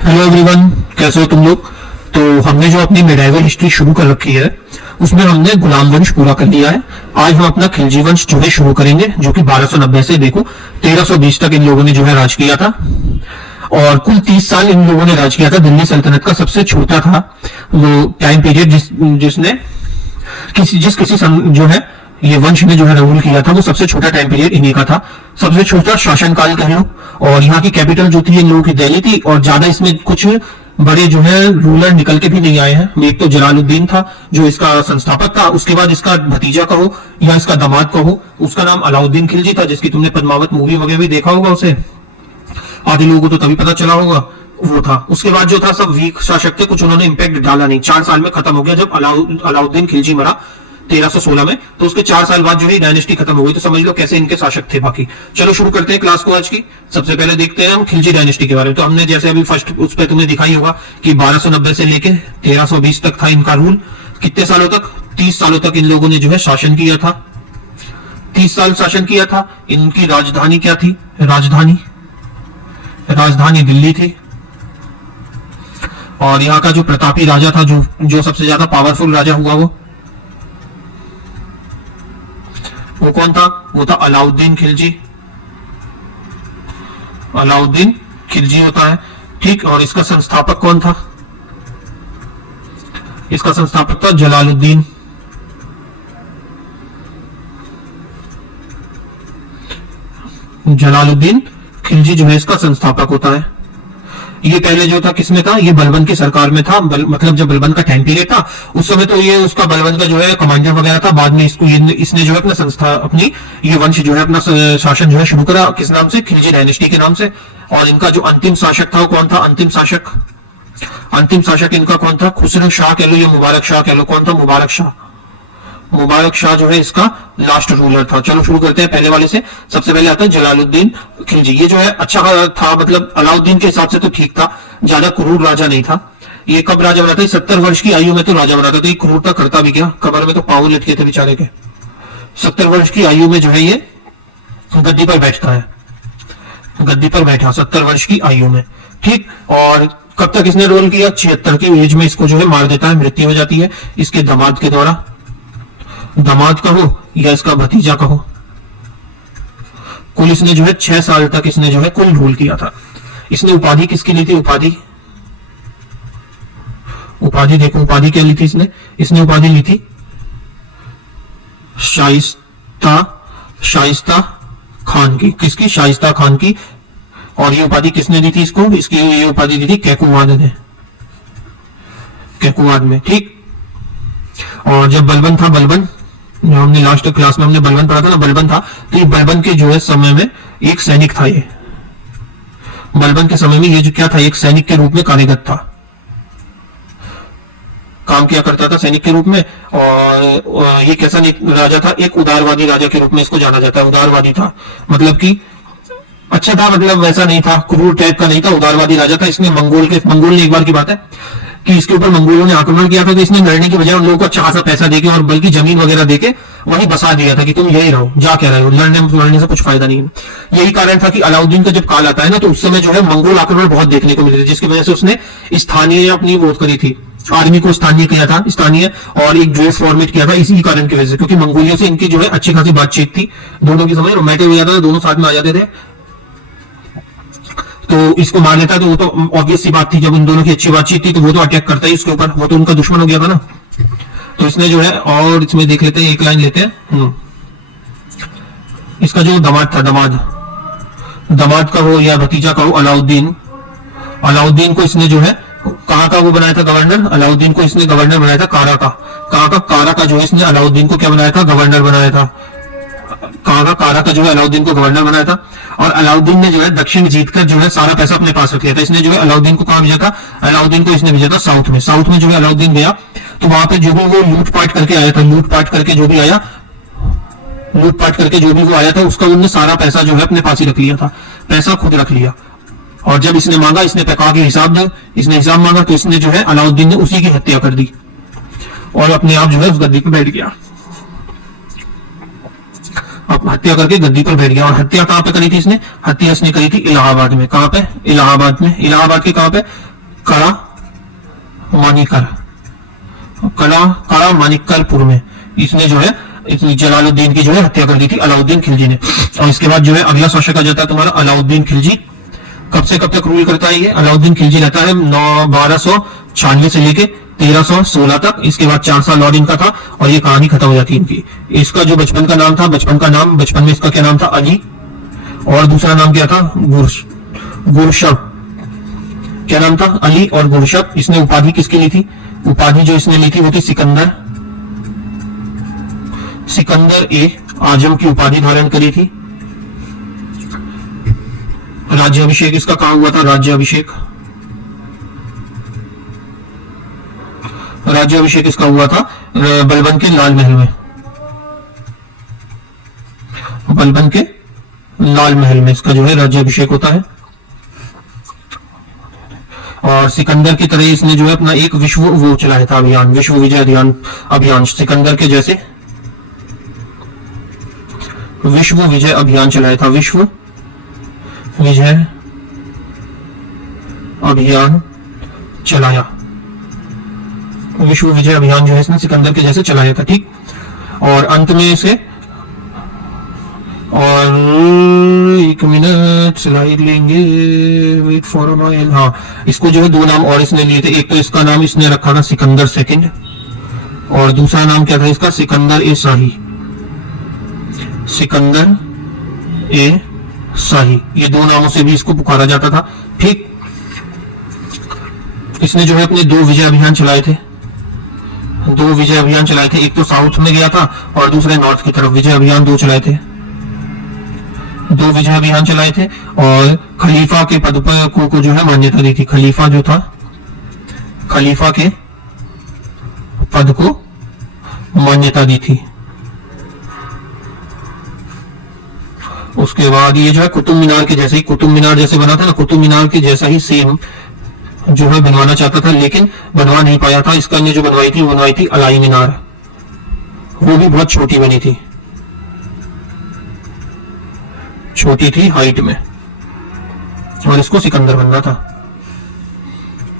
Hello everyone, कैसे हो तुम लोग। तो हमने जो अपनी मेडाइवल हिस्ट्री शुरू कर रखी है उसमें हमने गुलाम वंश पूरा कर लिया है। आज हम अपना खिलजी वंश जो है शुरू करेंगे, जो कि 1290 से देखो 1320 तक इन लोगों ने जो है राज किया था। और कुल 30 साल इन लोगों ने राज किया था। दिल्ली सल्तनत का सबसे छोटा था वो टाइम पीरियड जिसने किसी जो है ये वंश ने जो है रूल किया था, वो सबसे छोटा टाइम पीरियड इन्हीं का था। सबसे छोटा शासनकाल कह लो। और यहाँ की कैपिटल जो थी इन लोगों की दिल्ली थी, और ज्यादा इसमें कुछ बड़े जो है रूलर निकल के भी नहीं आए हैं। एक तो जलालुद्दीन था जो इसका संस्थापक था, उसके बाद इसका भतीजा कहो या इसका दामाद कहो, उसका नाम अलाउद्दीन खिलजी था, जिसकी तुमने पद्मावत मूवी वगैरह भी देखा होगा। उसे आधे लोगों को तो तभी पता चला होगा, वो था। उसके बाद जो था सब वीक शासक थे, कुछ उन्होंने इंपैक्ट डाला नहीं। 4 साल में खत्म हो गया जब अलाउद्दीन खिलजी मरा 1316 में, तो उसके 4 साल बाद जो है डायनेस्टी खत्म हो गई। तो समझ लो कैसे इनके शासक थे। बाकी चलो शुरू करते हैं क्लास को आज की। सबसे पहले देखते हैं हम खिलजी डायनेस्टी के बारे में। तो हमने जैसे अभी फर्स्ट उस पर तुमने दिखाई होगा कि 1290 से लेके 1320 तक था इनका रूल। कितने सालों तक? 30 सालों तक इन लोगों ने जो है शासन किया था। 30 साल शासन किया था। इनकी राजधानी क्या थी? राजधानी दिल्ली थी। और यहाँ का जो प्रतापी राजा था, जो सबसे ज्यादा पावरफुल राजा हुआ, वो कौन था? वो था अलाउद्दीन खिलजी। अलाउद्दीन खिलजी होता है, ठीक। और इसका संस्थापक कौन था? इसका संस्थापक था जलालुद्दीन। जलालुद्दीन खिलजी जो है इसका संस्थापक होता है। ये पहले जो था किसमें था? ये बलबन की सरकार में था। मतलब जब बलबन का टाइम पीरियड था उस समय तो ये उसका बलबन का जो है कमांडर वगैरह था। बाद में इसने जो है अपना संस्था अपनी ये वंश जो है अपना शासन जो है शुरू करा। किस नाम से? खिलजी डायनेस्टी के नाम से। और इनका जो अंतिम शासक था वो कौन था? अंतिम शासक इनका कौन था? खुसरो शाह कह लो या मुबारक शाह कह लो। कौन था? मुबारक शाह जो है इसका लास्ट रूलर था। चलो शुरू करते हैं पहले वाले से। सबसे पहले आता है जलालुद्दीन खिलजी। ये जो है अच्छा था, मतलब अलाउद्दीन के हिसाब से तो ठीक था, ज्यादा क्रूर राजा नहीं था। ये कब राजा बना था? 70 वर्ष की आयु में तो राजा बना था। तो ये क्रूरता करता भी क्या? कमर में तो पांव लटके थे बेचारे के। 70 वर्ष की आयु में जो है ये गद्दी पर बैठता है। गद्दी पर बैठा 70 वर्ष की आयु में, ठीक। और कब तक इसने रोल किया? 76 की एज में इसको जो है मार देता है, मृत्यु हो जाती है इसके दामाद के द्वारा। दामाद कहो या इसका भतीजा कहो। कुल इसने जो है 6 साल तक इसने जो है कुल रूल किया था। इसने उपाधि किसकी ली थी? उपाधि देखो, उपाधि क्या ली थी इसने उपाधि ली थी शाइस्ता खान की। किसकी? शाइस्ता खान की। और ये उपाधि किसने दी थी इसको? इसकी ये उपाधि दी थी कैकुवाद ने, कैकुवाद में, ठीक। और जब बलबन था, हमने लास्ट क्लास में हमने बलबन पढ़ा था ना, बलबन था, तो ये बलबन के जो है समय में एक सैनिक था। ये बलबन के समय में ये जो क्या था? एक सैनिक के रूप में कार्यरत था, काम किया करता था सैनिक के रूप में। और ये कैसा राजा था? एक उदारवादी राजा के रूप में इसको जाना जाता है। उदारवादी था मतलब कि अच्छा था, मतलब वैसा नहीं था, क्रूर टाइप का नहीं था, उदारवादी राजा था। इसने मंगोल ने एक बार की बात है कि इसके ऊपर मंगोलों ने आक्रमण किया था, तो इसने लड़ने की बजाय उन लोगों को अच्छा खासा पैसा देके और बल्कि जमीन वगैरह देके वहीं बसा दिया था कि तुम यही रहो, जा क्या रहे हो, लड़ने से कुछ फायदा नहीं है। यही कारण था कि अलाउद्दीन का जब काल आता है ना, तो उस समय जो है मंगोल आक्रमण बहुत देखने को मिले थे, जिसकी वजह से उसने स्थानीय अपनी वोट करी थी, आर्मी को स्थानीय किया था, स्थानीय, और एक ड्रेस फॉर्मेट किया था इसी कारण की वजह से, क्योंकि मंगोलियों से इनकी जो है अच्छी खासी बातचीत थी। दोनों की समय रोमांटिक हो जाता था, दोनों साथ में आ जाते थे, तो इसको मार लेता। तो वो तो ऑब्वियस सी बात थी, जब उन दोनों की अच्छी बातचीत थी तो वो तो अटैक करता ही उसके ऊपर, वो तो उनका दुश्मन हो गया था ना। तो इसने जो है, और इसमें देख लेते हैं, एक लाइन लेते हैं। इसका जो दामाद था, दामाद का हो या भतीजा का हो, अलाउद्दीन को इसने जो है कहाँ का वो बनाया था? गवर्नर। अलाउद्दीन को इसने गवर्नर बनाया था कारा का। कारा का जो है इसने अलाउद्दीन को क्या बनाया था? गवर्नर बनाया था। कारा का जो है अलाउद्दीन को गवर्नर बनाया था। और अलाउद्दीन ने जो है दक्षिण जीतकर जो है सारा पैसा अपने पास रख लिया था। इसने जो है अलाउद्दीन को कहां भेजा था? अलाउद्दीन को इसने भेजा था साउथ में। साउथ में जो है अलाउद्दीन गया तो वहां पे जो भी वो लूटपाट करके जो भी वो आया था उसका उन्होंने सारा पैसा जो है अपने पास ही रख लिया था, पैसा खुद रख लिया। और जब इसने मांगा, इसने कहा कि हिसाब दो, इसने हिसाब मांगा, तो इसने जो है अलाउद्दीन ने उसी की हत्या कर दी और अपने आप जो है उस गद्दी पर बैठ गया। हत्या करके गद्दी पर बैठ गया। और हत्या कहां पे करी थी इसने? हत्या इसने करी थी इलाहाबाद में। कहां पे? इलाहाबाद में। इलाहाबाद के कहां पे? कड़ा मानिकर, कड़ा मानिकरपुर में इसने जो है जलालुद्दीन की जो है हत्या कर दी थी अलाउद्दीन खिलजी ने। और इसके बाद जो है अगला शासक आ जाता है तुम्हारा अलाउद्दीन खिलजी। कब से कब तक रूल करता है ये अलाउद्दीन खिलजी? रहता है 1296 से लेके 1316 तक। इसके बाद 4 साल और इनका था और ये कहानी खत्म हो जाती है इनकी। इसका जो बचपन का नाम था, बचपन में इसका क्या नाम था? अली, और दूसरा नाम क्या था? गुरशब। क्या नाम था? अली और गुरशब। इसने उपाधि किसकी ली थी? उपाधि जो इसने ली थी वो थी सिकंदर ए आजम की उपाधि धारण करी थी। राज्याभिषेक इसका कहां हुआ था? राज्याभिषेक इसका हुआ था बलबन के लाल महल में। बलबन के लाल महल में इसका जो है राज्याभिषेक होता है। और सिकंदर की तरह इसने जो है अपना एक वो चलाया था अभियान, विश्व विजय अभियान। सिकंदर के जैसे विश्व विजय अभियान चलाया था, विश्व विजय अभियान चलाया। विश्व विजय अभियान जो है इसने सिकंदर के जैसे चलाया था, ठीक। और अंत में इसे, और एक मिनट स्लाइड लेंगे, वेट फॉर माइल। हाँ, इसको जो है 2 नाम और इसने लिए थे। एक तो इसका नाम इसने रखा था सिकंदर सेकंड, और दूसरा नाम क्या था इसका? सिकंदर ए शाही। सिकंदर ए शाही, ये 2 नामों से भी इसको पुकारा जाता था, ठीक। इसने जो है अपने 2 विजय अभियान चलाए थे। एक तो साउथ में गया था और दूसरे नॉर्थ की तरफ। विजय अभियान 2 चलाए थे, 2 विजय अभियान चलाए थे। और खलीफा के पद पर को जो है मान्यता दी थी। खलीफा जो था, खलीफा के पद को मान्यता दी थी। उसके बाद ये जो है कुतुब मीनार के जैसे ही, कुतुब मीनार जैसे बना था ना, कुतुब मीनार के जैसा ही सेम जो है बनवाना चाहता था, लेकिन बनवा नहीं पाया था। इसका ने जो बनवाई थी अलाई मीनार, वो भी बहुत छोटी बनी थी, छोटी थी हाइट में, और इसको सिकंदर बनना था।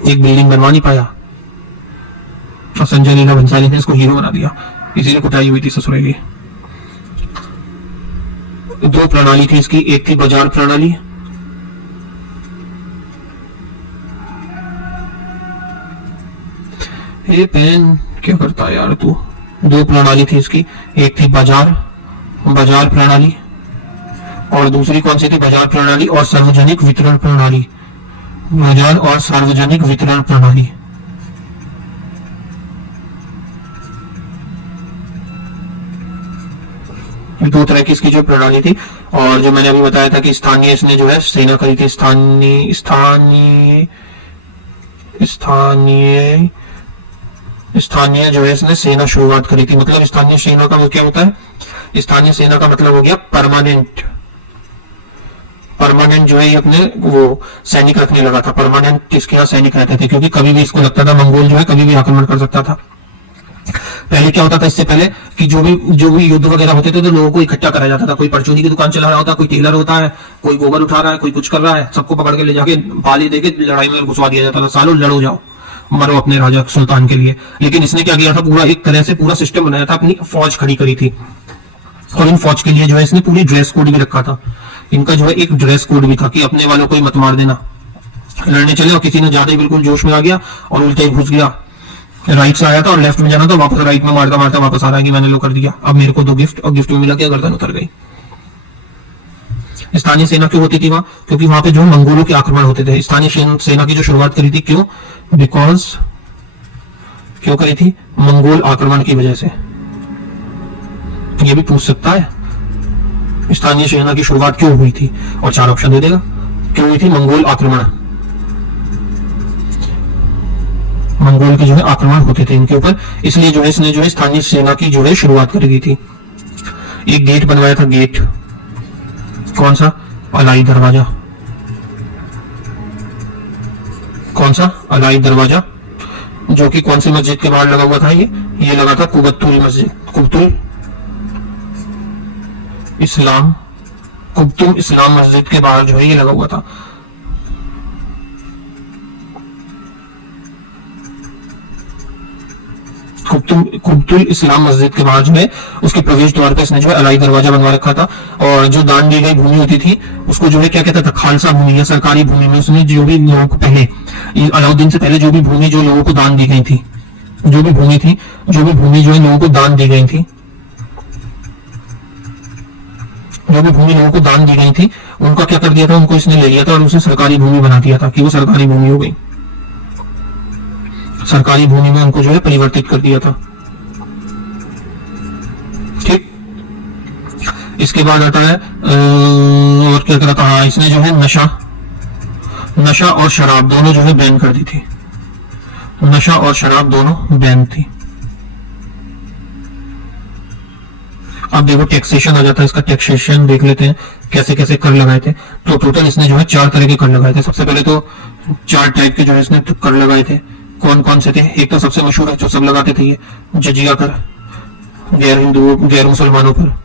एक बिल्डिंग बनवा नहीं पाया और संजय लीला भंसाली ने इसको हीरो बना दिया, इसीलिए कुटाई हुई थी ससुरे की। 2 प्रणाली थी इसकी, एक थी बाजार प्रणाली, ये पेन क्या करता है यार तू। 2 प्रणाली थी इसकी, एक थी बाजार प्रणाली, और दूसरी कौन सी थी? बाजार प्रणाली और सार्वजनिक वितरण प्रणाली। बाजार और सार्वजनिक वितरण प्रणाली। ये 2 तरह की इसकी जो प्रणाली थी। और जो मैंने अभी बताया था कि स्थानीय इसने जो है सेना करी थी, स्थानीय जो है इसने सेना शुरुआत करी थी। मतलब स्थानीय सेना का क्या होता है? स्थानीय सेना का मतलब हो गया परमानेंट जो है ये अपने वो सैनिक रखने लगा था। परमानेंट इसके यहाँ सैनिक रहते थे, क्योंकि कभी भी इसको लगता था मंगोल जो है कभी भी आक्रमण कर सकता था। पहले क्या होता था, इससे पहले कि जो भी युद्ध वगैरह होते थे तो लोगों को इकट्ठा कराया जाता था। कोई परचूनी की दुकान चला रहा होता है, कोई टेलर होता है, कोई गोबर उठा रहा है, कोई कुछ कर रहा है, सबको पकड़ के ले जाके बाली देके लड़ाई में घुसवा दिया जाता था। सालों लड़ो जाओ, मरो अपने राजा सुल्तान के लिए। लेकिन इसने क्या किया था, पूरा एक तरह से पूरा सिस्टम बनाया था, अपनी फौज खड़ी करी थी। और इन फौज के लिए जो है इसने पूरी ड्रेस कोड भी रखा था। इनका जो है एक ड्रेस कोड भी था कि अपने वालों को ही मत मार देना। लड़ने चले और किसी ने ज्यादा ही बिल्कुल जोश में आ गया और उल्टे ही घुस गया, राइट से आया था और लेफ्ट में जाना था, वापस राइट में मारता मारता वापस आ रहा है कि मैंने लो कर दिया, अब मेरे को 2 गिफ्ट, और गिफ्ट में मिला क्या, गर्दन उतर गई। स्थानीय सेना क्यों होती थी वहां? क्योंकि वहां पे जो मंगोलों के आक्रमण होते थे। स्थानीय सेना की जो शुरुआत करी थी, क्यों? बिकॉज क्यों करी थी? मंगोल आक्रमण की वजह से। ये भी पूछ सकता है स्थानीय सेना की शुरुआत क्यों हुई थी, और 4 ऑप्शन दे देगा। क्यों हुई थी? मंगोल आक्रमण, मंगोल के जो है आक्रमण होते थे इनके ऊपर, इसलिए जो है इसने जो है स्थानीय सेना की जो है शुरुआत कर दी थी। एक गेट बनवाया था, गेट कौन सा? अलाई दरवाजा। कौन सा? अलाई दरवाजा, जो कि कौन सी मस्जिद के बाहर लगा हुआ था? ये लगा था कुबतुल मस्जिद, कुबतुल इस्लाम मस्जिद के बाहर जो है ये लगा हुआ था। कुब्तुल इस्लाम मस्जिद के बाहर जो है उसके प्रवेश द्वार पर इसने जो है अलाई दरवाजा बनवा रखा था। और जो दान दी गई भूमि होती थी उसको जो है क्या कहता था, खालसा भूमि या सरकारी भूमि में उसने जो भी लोगों को पहले, अलाउद्दीन से पहले जो भी भूमि जो लोगों को दान दी गई थी, जो भी भूमि जो है लोगों को दान दी गई थी, जो भी भूमि लोगों को दान दी गई थी उनका क्या कर दिया था, उनको इसने ले लिया था और उसे सरकारी भूमि बना दिया था कि वो सरकारी भूमि हो गई। सरकारी भूमि में उनको जो है परिवर्तित कर दिया था। ठीक, इसके बाद आता है और क्या करा था, हाँ इसने जो है नशा और शराब दोनों जो है बैन कर दी थी। नशा और शराब दोनों बैन थी। अब देखो टैक्सेशन आ जाता है, इसका टैक्सेशन देख लेते हैं कैसे कैसे कर लगाए थे। तो टोटल इसने जो है 4 तरह के कर लगाए थे। सबसे पहले तो 4 टाइप के जो है इसने कर लगाए थे। कौन कौन से थे? एक तो सबसे मशहूर है जो सब लगाते थे, ये जजिया कर, गैर हिंदुओं गैर मुसलमानों पर,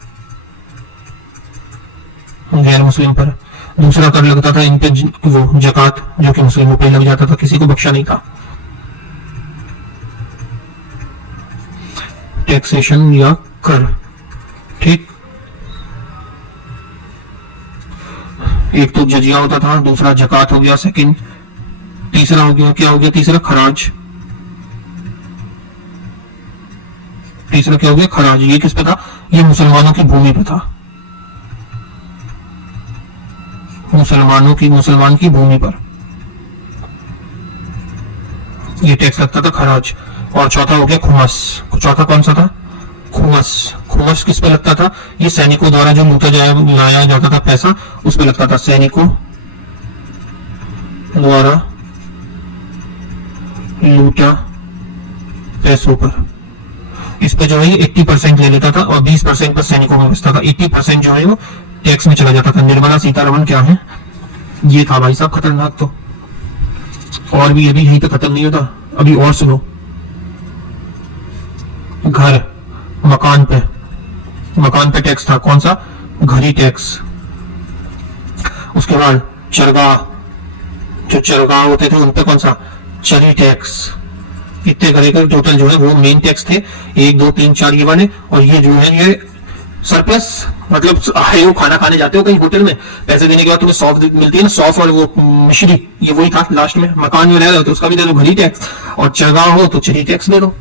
गैर मुस्लिम पर। दूसरा कर लगता था इन पे वो जकात, जो कि मुस्लिमों पे लग जाता था, किसी को बख्शा नहीं था। टैक्सेशन या कर, ठीक। एक तो जजिया होता था, दूसरा जकात हो गया, सेकंड, तीसरा हो गया क्या हो गया, तीसरा खराज। तीसरा क्या हो गया, खराज। ये किस पे था? ये मुसलमानों की भूमि पे था, मुसलमान की भूमि पर ये टैक्स लगता था, खराज। और चौथा हो गया खुमस। चौथा कौन सा था? खुमस। खुमस किस पे लगता था? ये सैनिकों द्वारा जो लाया जाता था पैसा, उस पे लगता था, सैनिकों द्वारा लूटा पैसों पर। इस पे जो है ये 80% ले लेता था और 20% पर सैनिकों में बचता था। 80% जो है वो टैक्स में चला जाता था। निर्मला सीतारमण क्या है? ये था भाई साहब खतरनाक। तो और भी अभी यहीं पे खत्म नहीं होता, अभी और सुनो। घर, मकान पे टैक्स था, कौन सा? घरी टैक्स। उसके बाद चरगाह, जो चरगाह होते थे उन पे कौन सा? चरी टैक्स। इतने घरे का टोटल जो है वो मेन टैक्स थे, 1 2 3 4 ये वाले। और ये जो है ये सरप्लस, मतलब आए हो खाना खाने जाते हो कहीं होटल में, पैसे देने के बाद तुम्हें सौंफ मिलती है ना, सौंफ और वो मिश्री, ये वही था लास्ट में। मकान में रह रहे हो तो उसका भी दे दो घरी टैक्स, और चरगाह हो तो चरी टैक्स दे दो।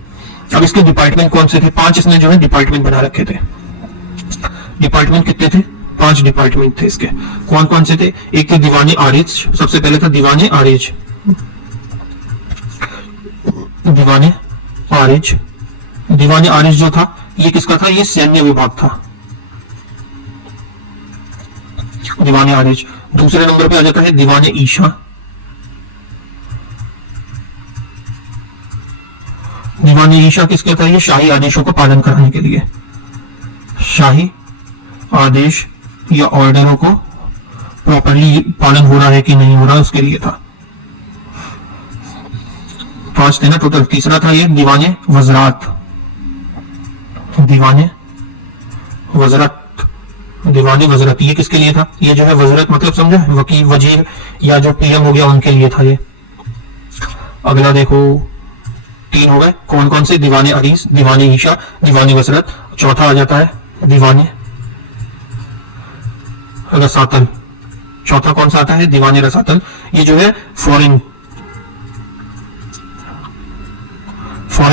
अब इसके डिपार्टमेंट कौन से थे? 5 इसने जो है डिपार्टमेंट बना रखे थे। डिपार्टमेंट कितने थे? 5 डिपार्टमेंट थे इसके। कौन कौन से थे? एक तो दीवाने आरिज, सबसे पहले था दीवाने आरिज। दीवाने आरिज जो था ये किसका था? ये सैन्य विभाग था, दीवाने आरिज। दूसरे नंबर पे आ जाता है दीवाने ईशा। दीवाने ईशा किसके था? ये शाही आदेशों को पालन कराने के लिए, शाही आदेश या ऑर्डरों को प्रॉपरली पालन हो रहा है कि नहीं हो रहा उसके लिए था। 5 थे ना टोटल। तीसरा था ये दीवाने वज़रात। दीवाने वज़रत ये किसके लिए था? ये जो है वज़रत मतलब समझा, वकील, वजीर या जो पीएम हो गया उनके लिए था ये। अगला देखो 3 हो गए। कौन कौन से? दीवाने अरीस, दीवाने ईशा, दीवाने वज़रत। चौथा आ जाता है दीवाने रसातल। चौथा कौन सा आता है? दीवाने रसातल। ये जो है फॉरेन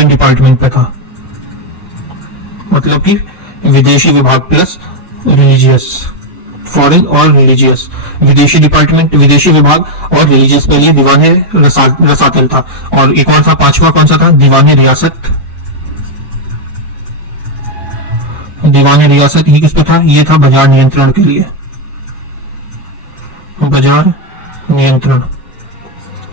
डिपार्टमेंट पे था, मतलब कि विदेशी विभाग प्लस रिलीजियस, फॉरेन और रिलीजियस। विदेशी डिपार्टमेंट, विदेशी विभाग और रिलीजियस पे लिए दीवाने रसातल था। और एक और था 5वां, कौन सा था? दीवाने रियासत। दीवाने रियासत ये किस पे था? ये था बाजार नियंत्रण के लिए, बाजार नियंत्रण।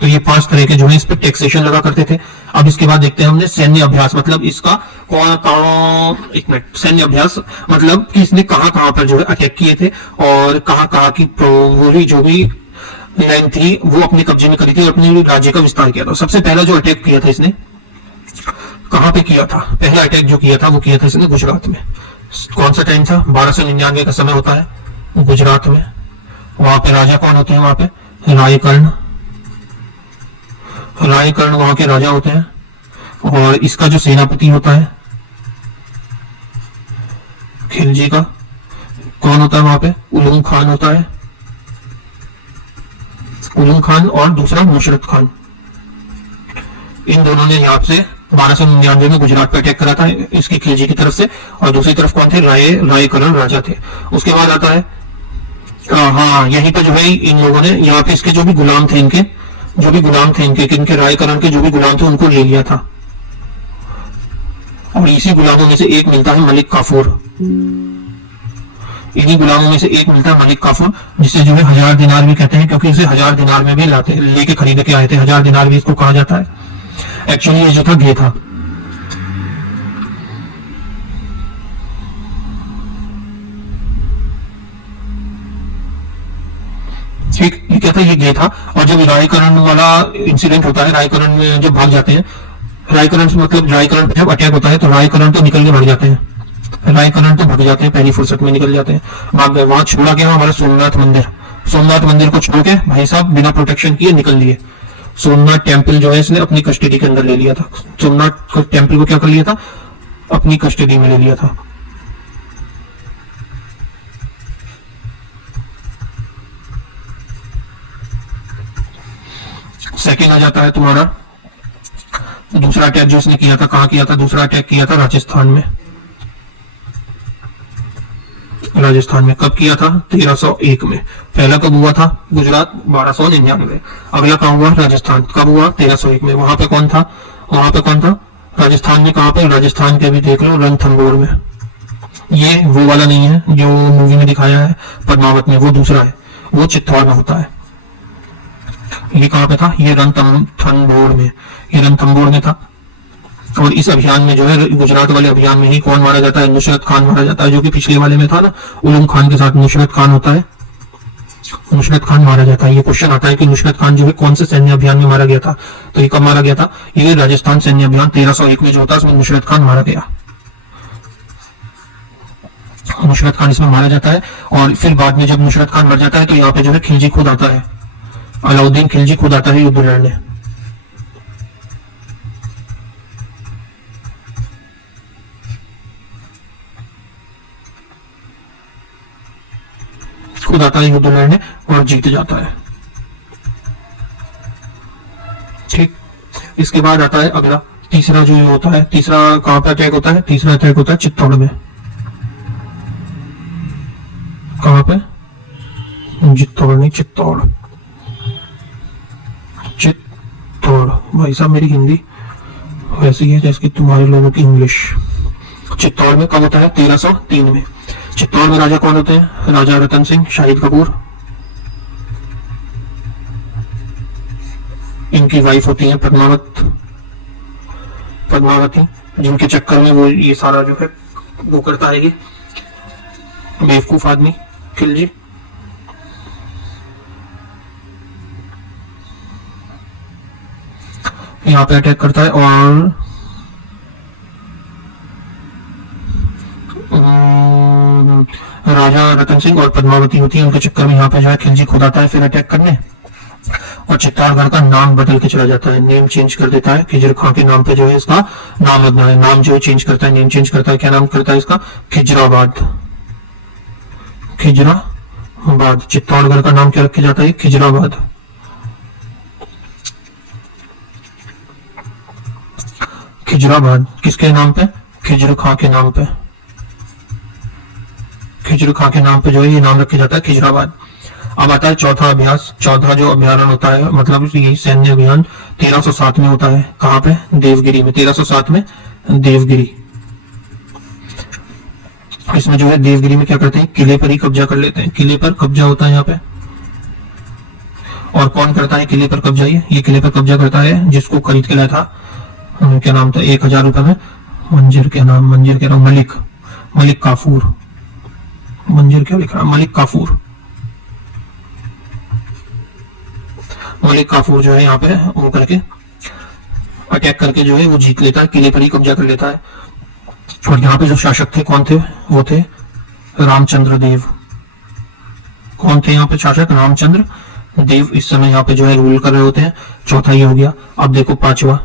तो ये 5 तरह के जो है इस पे टैक्सेशन लगा करते थे। अब इसके बाद देखते हैं हमने सैन्य अभ्यास, मतलब इसका एक मिनट, सैन्य अभ्यास मतलब कि इसने कहां पर जो है अटैक किए थे और कहां की जो भी लैंड थी वो अपने कब्जे में करी थी और अपने राज्य का विस्तार किया था। सबसे पहला जो अटैक किया था इसने कहां पे किया था? पहला अटैक जो किया था वो किया था इसने गुजरात में। कौन सा टाइम था? 1299 का समय होता है गुजरात में। वहां पे राजा कौन होते हैं? वहां पे रायकर्ण वहां के राजा होते हैं। और इसका जो सेनापति होता है खिलजी का, कौन होता है वहां पे? उलुग खान होता है, उलुग खान, और दूसरा नुसरत खान। इन दोनों ने यहाँ से 1299 में गुजरात पे अटैक करा था इसकी खिलजी की तरफ से, और दूसरी तरफ कौन थे? रायकरण राजा थे। उसके बाद आता है हाँ, यहीं पे जो है इन लोगों ने यहाँ पे इसके जो भी गुलाम थे इनके रायकरण के जो भी गुलाम थे उनको ले लिया था। और इसी गुलामों में से एक मिलता है मलिक काफूर, इन्हीं गुलामों में से एक मिलता है मलिक काफूर, जिसे जो है 1000 दिनार भी कहते हैं, क्योंकि इसे 1000 दिनार में भी लेके खरीद के आए थे। 1000 दिनार भी इसको कहा जाता है। एक्चुअली ये जो था घे था। ठीक, ये क्या था? ये घे था। और जब रायकरण वाला इंसिडेंट होता है, रायकरण में जब भाग जाते हैं, रायकरण मतलब रायकरण पे जब अटैक होता है तो रायकरण तो निकल के भाग जाते हैं, रायकरण तो भाग जाते हैं, पहली फुर्सत में निकल जाते हैं, भाग गए। वहां छोड़ा गया हमारा सोमनाथ मंदिर, सोमनाथ मंदिर को छोड़ के भाई साहब बिना प्रोटेक्शन किए निकल लिए। सोमनाथ टेम्पल जो है इसने अपनी कस्टडी के अंदर ले लिया था। सोमनाथ टेम्पल को क्या कर लिया था? अपनी कस्टडी में ले लिया था। सेकेंड आ जाता है तुम्हारा दूसरा अटैक जो इसने किया था। कहां किया था? दूसरा अटैक किया था राजस्थान में। राजस्थान में कब किया था? 1301 में। पहला कब हुआ था? गुजरात 1299। अगला कहां हुआ? राजस्थान। कब हुआ? 1301 में। वहां पे कौन था? राजस्थान में कहां पे? राजस्थान के भी देख लो, रणथंभौर में। ये वो वाला नहीं है जो मूवी में दिखाया है पद्मावत में, वो दूसरा है, वो चित्तौड़ में होता है। ये कहां पे था? ये रणथंभौर में, ये रणथंभौर में था। और इस अभियान में जो है, गुजरात वाले अभियान में ही कौन मारा जाता है? नुसरत खान मारा जाता है, जो कि पिछले वाले में था ना, उलुग खान के साथ नुसरत खान होता है, नुसरत खान मारा जाता है। ये क्वेश्चन आता है कि नुसरत खान जो है कौन से सैन्य अभियान में मारा गया था? तो ये कब मारा गया था? ये राजस्थान सैन्य अभियान 1301 में जो होता है उसमें नुसरत खान मारा गया, नुसरत खान इसमें मारा जाता है। और फिर बाद में जब नुसरत खान मर जाता है तो यहाँ पे जो है खिलजी खुद आता है, अलाउद्दीन खिलजी खुद आता है युद्ध लड़ने। खुद आता है युद्ध लड़ने और जीत जाता है। ठीक, इसके बाद आता है अगला तीसरा जो होता है। तीसरा कहां पे अटैक होता है? तीसरा अटैक होता है चित्तौड़ में। कहां पे? चित्तौड़ नहीं, चित्तौड़, चित्तौड़। भाई साहब मेरी हिंदी वैसी है जैसे कि तुम्हारे लोगों की इंग्लिश। चित्तौड़ में कब होता है? 1303 में। चित्तौड़ में राजा कौन होते हैं? राजा रतन सिंह, शाहिद कपूर। इनकी वाइफ होती है पद्मावती, जिनके चक्कर में वो ये सारा जो है वो करता है, ये बेवकूफ आदमी खिलजी। यहाँ पे अटैक करता है और राजा रतन सिंह और पद्मावती होती है, उनके चक्कर में यहाँ पे जो है खिलजी खुद आता है फिर अटैक करने, और चित्तौड़गढ़ का नाम बदल के चला जाता है, नेम चेंज कर देता है। खिजर खां के नाम पे जो है इसका नाम रखना है, नाम जो है चेंज करता है, नेम चेंज करता है। क्या नाम करता है इसका? खिजराबाद। खिजराबाद, चित्तौड़गढ़ का नाम क्या रखा जाता है? खिजराबाद। खिजराबाद किसके नाम पे? खिजर खां के नाम पे। खिजर खां के नाम पे जो है ये नाम रखा जाता है खिजराबाद। अब आता है चौथा अभ्यास। चौथा जो अभ्यारण होता है, मतलब यही सैन्य अभियान 1307 में होता है। कहां पे? देवगिरी में। 1307 में देवगिरी। इसमें जो है देवगिरी में क्या करते हैं? किले पर ही कब्जा कर लेते हैं। किले पर कब्जा होता है यहाँ पे। और कौन करता है किले पर कब्जा? ये किले पर कब्जा करता है जिसको खरीद के लाया था, क्या नाम था? 1000 रुपए में। मंजर कह रहा हूं, मलिक काफूर। मंजर क्या लिख रहा? मलिक काफूर। मलिक काफूर जो है यहाँ पे वो करके अटैक करके जो है वो जीत लेता है, किले पर ही कब्जा कर लेता है। और यहाँ पे जो शासक थे कौन थे? वो थे रामचंद्र देव। कौन थे यहाँ पे शासक? रामचंद्र देव इस समय यहाँ पे जो है रूल कर रहे होते हैं। चौथा ये हो गया। अब देखो पांचवा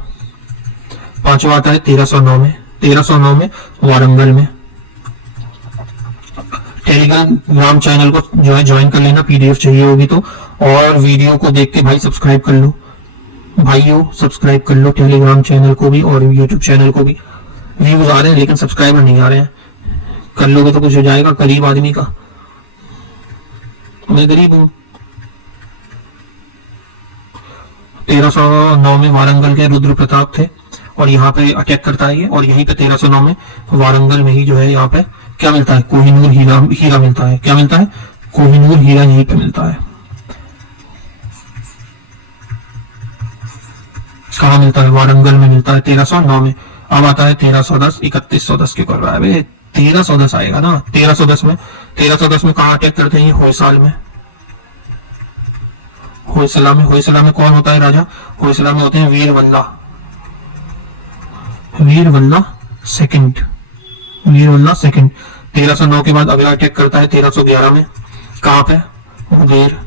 पांचवा आता है 1309 में, 1309 में वारंगल में। टेलीग्राम चैनल को जो है ज्वाइन कर लेना, पीडीएफ चाहिए होगी तो, और वीडियो को देख के भाई सब्सक्राइब कर लो, भाइयों सब्सक्राइब कर लो टेलीग्राम चैनल को भी और यूट्यूब चैनल को भी। व्यूज आ रहे हैं लेकिन सब्सक्राइबर नहीं आ रहे हैं, कर लोगे तो कुछ हो जाएगा गरीब आदमी का, मैं गरीब हूं। 1309 में वारंगल के रुद्र प्रताप थे और यहाँ पे अटैक करता है ये, और यहीं पे 1309 में वारंगल में ही जो है यहाँ पे क्या मिलता है, कोहिनूर हीरा, हीरा मिलता है। क्या मिलता है, कोहिनूर हीरा यहीं पे मिलता है। कहाँ मिलता है, वारंगल में मिलता है 1309 में। अब आता है 1310, 3110 क्यों कर रहा है भाई, 1310 आएगा ना। 1310 में कहाँ अटैक करते हैं, होयसाल में। होयसला में कौन होता है राजा, होयसला में होते हैं वीरवल्ला, वीरवल्ला सेकंड, वीरवल्ला सेकंड। 1309 के बाद अगला अटैक करता है 1311 में, कहां पे, मुंगेर।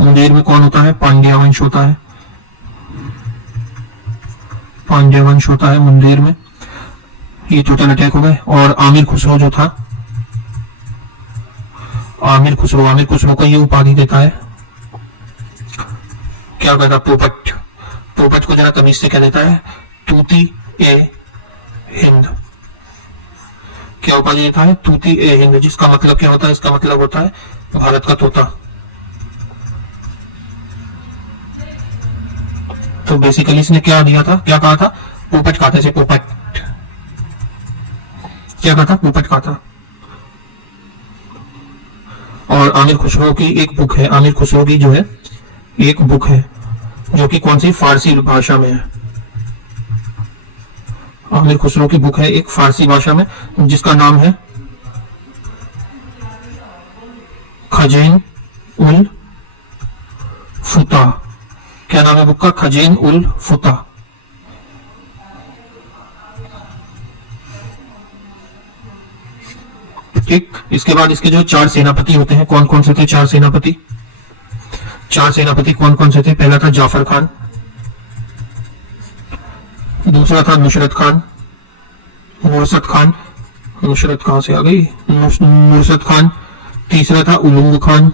मुंगेर में कौन होता है, पांड्या वंश होता है, पांड्या वंश होता है मुंगेर में। ये टोटल अटैक हो गए। और आमिर खुसरो जो था, आमिर खुसरो को ये उपाधि देता है, क्या कहता, पोपट। पोपट को जरा तमीज से कह देता है तूती ए हिंद। क्या उपाधि देता है, तूती ए हिंद, जिसका मतलब क्या होता है, इसका मतलब होता है भारत का तोता। तो बेसिकली इसने क्या दिया था, क्या कहा था, पोपट खाते से, पोपट क्या कहा था, पोपट खाता। और आमिर खुसरो की एक बुक है, आमिर खुसरो की जो है एक बुक है जो कि कौन सी, फारसी भाषा में है। आमिर खुसरो की बुक है एक फारसी भाषा में, जिसका नाम है खजेन उल फुता। क्या नाम है बुक का, खजेन उल फुता। ठीक, इसके बाद इसके जो 4 सेनापति होते हैं, कौन कौन से थे 4 सेनापति, 4 सेनापति कौन कौन से थे। पहला था जाफर खान, दूसरा था नुसरत खान, नुसरत खान, नुसरत कहां से आ गई, नुसरत खान। तीसरा था उलुंग खान,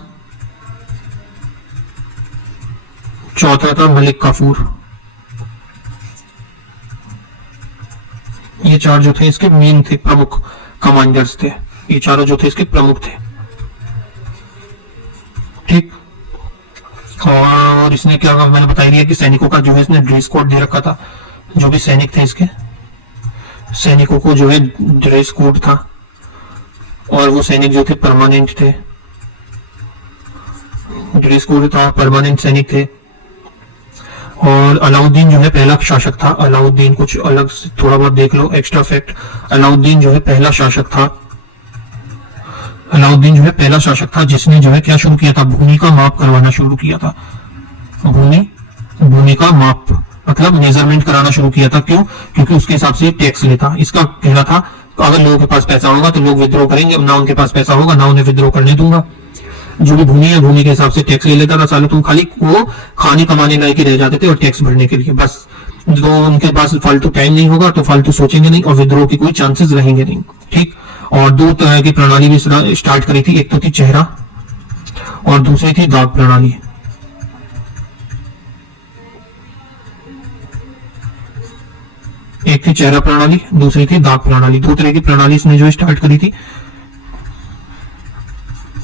चौथा था मलिक काफूर। ये 4 जो थे इसके मेन थे, प्रमुख कमांडर्स थे, ये चारों जो थे इसके प्रमुख थे। ठीक, और इसने क्या कहा, मैंने बता दिया कि सैनिकों का जो है इसने ड्रेस कोड दे रखा था, जो भी सैनिक थे इसके, सैनिकों को जो है ड्रेस कोड था, और वो सैनिक जो थे परमानेंट थे, ड्रेस कोड था, परमानेंट सैनिक थे। और अलाउद्दीन जो है पहला शासक था, अलाउद्दीन कुछ अलग से थोड़ा बहुत देख लो एक्स्ट्रा फैक्ट, अलाउद्दीन जो है पहला शासक था, अलाउद्दीन जो है पहला शासक था जिसने जो है क्या शुरू किया था, भूमि का माप करवाना शुरू किया था। भूमि का माप मतलब मेजरमेंट कराना शुरू किया था। क्यों, क्योंकि उसके हिसाब से टैक्स लेता। इसका कहना था अगर लोगों के पास पैसा होगा तो लोग विद्रोह करेंगे, ना उनके पास पैसा होगा ना उन्हें विद्रोह करने दूंगा। जो भी भूमि है भूमि के हिसाब से टैक्स ले लेता था। सालों तुम खाली वो खाने कमाने लायक ही रह जाते थे और टैक्स भरने के लिए बस। तो उनके पास फालतू टाइम नहीं होगा तो फालतू सोचेंगे नहीं और विद्रोह की कोई चांसेस रहेंगे नहीं। ठीक, और 2 तरह की प्रणाली भी स्टार्ट करी थी, एक तो थी चेहरा और दूसरी थी दाग प्रणाली। एक थी चेहरा प्रणाली, दूसरी थी दाग प्रणाली। 2 तरह की प्रणाली इसने जो स्टार्ट करी थी।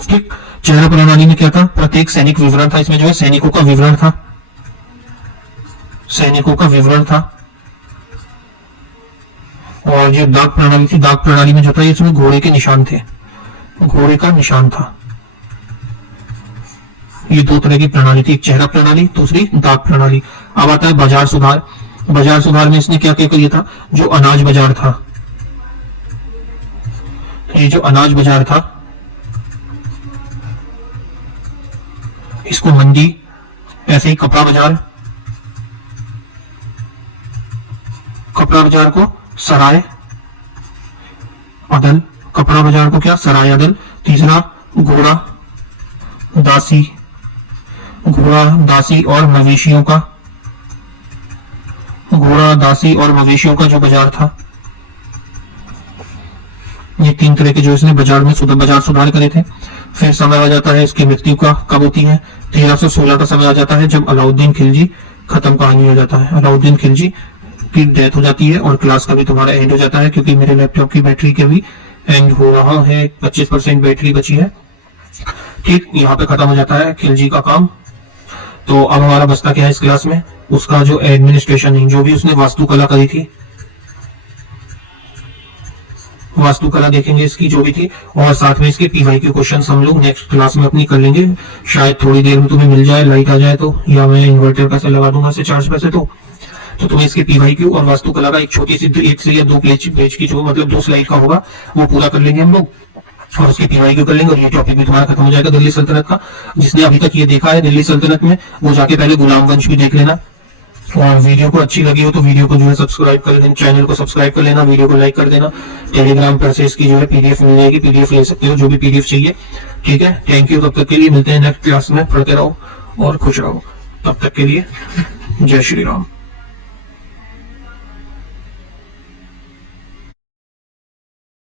ठीक, चेहरा प्रणाली में क्या था, प्रत्येक सैनिक विवरण था, इसमें जो है सैनिकों का विवरण था, सैनिकों का विवरण था। और जो दाग प्रणाली थी, दाग प्रणाली में जो था इसमें घोड़े के निशान थे, घोड़े का निशान था। ये 2 तरह की प्रणाली थी, एक चेहरा प्रणाली, दूसरी दाग प्रणाली। अब आता है बाजार सुधार। बाजार सुधार में इसने क्या क्या किया था, जो अनाज बाजार था, ये जो अनाज बाजार था इसको मंडी, ऐसे ही कपड़ा बाजार, कपड़ा बाजार को सराय अदल, कपड़ा बाजार को क्या, सराय अदल। तीसरा घोड़ा दासी, घोड़ा दासी और मवेशियों का, घोड़ा दासी और मवेशियों का जो बाजार था, ये 3 तरह के जो इसने बाजार में बाजार सुधार करे थे। फिर समय आ जाता है इसकी मृत्यु का, कब होती है? 1316 का समय आ जाता है जब अलाउद्दीन खिलजी खत्म कहानी हो जाता है। अलाउद्दीन खिलजी की डेथ हो जाती है और क्लास का भी तुम्हारा एंड हो जाता है, क्योंकि मेरे लैपटॉप की बैटरी के भी एंड हो रहा है, 25% बैटरी बची है। ठीक, यहाँ पे खत्म हो जाता है खिलजी का काम। तो अब हमारा बचता क्या है इस क्लास में? उसका जो एडमिनिस्ट्रेशन, जो भी उसने वास्तुकला करी थी, वास्तुकला देखेंगे इसकी जो भी थी, और साथ में इसके पीवाईक्यू क्वेश्चन हम लोग नेक्स्ट क्लास में अपनी कर लेंगे। शायद थोड़ी देर में तुम्हें मिल जाए, लाइट आ जाए तो, या मैं इन्वर्टर पैसे लगा दूंगा से चार्ज पैसे तो तुम्हें इसके पीवाईक्यू और वास्तुकला का एक छोटी सी 1 से या 2 पेज की जो मतलब 2 स्लाइड का होगा वो पूरा कर लेंगे हम लोग, और उसकी पीवाईक्यू कर लेंगे, और ये टॉपिक भी तुम्हारा खत्म हो जाएगा दिल्ली सल्तनत का। जिसने अभी तक ये देखा है दिल्ली सल्तनत में, वो जाके पहले गुलाम वंश भी देख लेना। और वीडियो को अच्छी लगी हो तो वीडियो को जो है सब्सक्राइब कर लेना, चैनल को सब्सक्राइब कर लेना, वीडियो को लाइक कर देना। टेलीग्राम पर से इसकी जो है पीडीएफ मिल जाएगी, पीडीएफ ले सकते हो जो भी पीडीएफ चाहिए। ठीक है, थैंक यू। तब तक के लिए मिलते हैं नेक्स्ट क्लास में, पढ़ते रहो और खुश रहो। तब तक के लिए जय श्री राम।